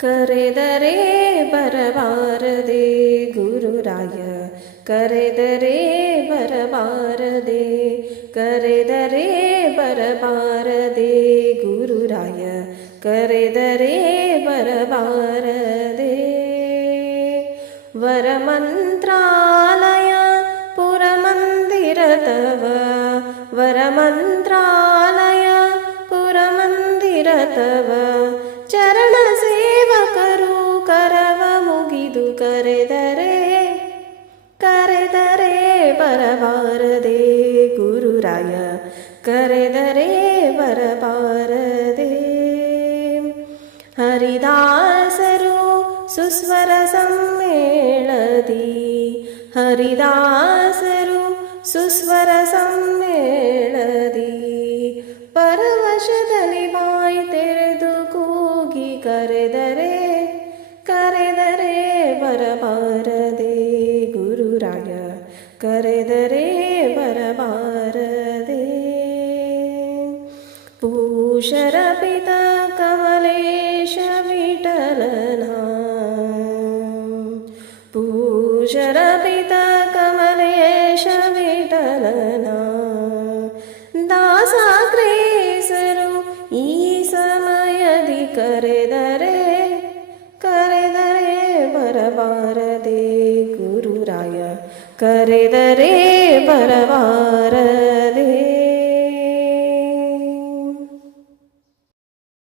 ಕರೆದರೆ ಬರಬಾರದೆ ಗುರುರಾಯ, ಕರೆದರೆ ಬರಬಾರದೆ, ಕರೆದರೆ ಬರಬಾರದೆ ಗುರುರಾಯ, ಕರೆದರೆ ಬರಬಾರದೆ. ವರಮಂತ್ರಾಲಯ ಪುರಮಂದಿರ ತವ, ವರಮಂತ್ರಾಲಯ ಪುರಮಂದಿರ ತವ, ಚರಣ ಸೇವಕರು ಕರವ ಮುಗಿದು ಕರೆದರೆ, ಕರೆದರೆ ಬರಬಾರದೆ ಗುರುರಾಯ, ಕರೆದರೆ ಬರಬಾರದೆ. ಹರಿದಾಸರು ಸುಸ್ವರ ಸಮ್ಮೇಳದಿ, ಹರಿದಾಸರು ಸುಸ್ವರ ಸಮ್ಮೇಳದಿ, ಪರವಶದಲ್ಲಿ ಬಾಯಿ ತೆರೆದು ಕೂಗಿ ಕರೆದರೆ, ಕರೆದರೆ ಬರಬಾರದೆ ಗುರುರಾಯ, ಕರೆದರೆ ಬರಬಾರದೆ. ಪೂಷರ ಪಿತ ಕಮಲೇಶ ವಿಠಲನ, ಪೂಷರ ಪಿತ ಕಮಲೇಶ ವಿಠಲನ, ದಾಸಾಗ್ರೇಸರು ಈ ಸಮಯದಿ ಕರೆದರೆ, ಕರೆದರೆ ಬರಬಾರದೆ ಗುರುರಾಯ, ಕರೆದರೆ ಬರಬಾರದೆ.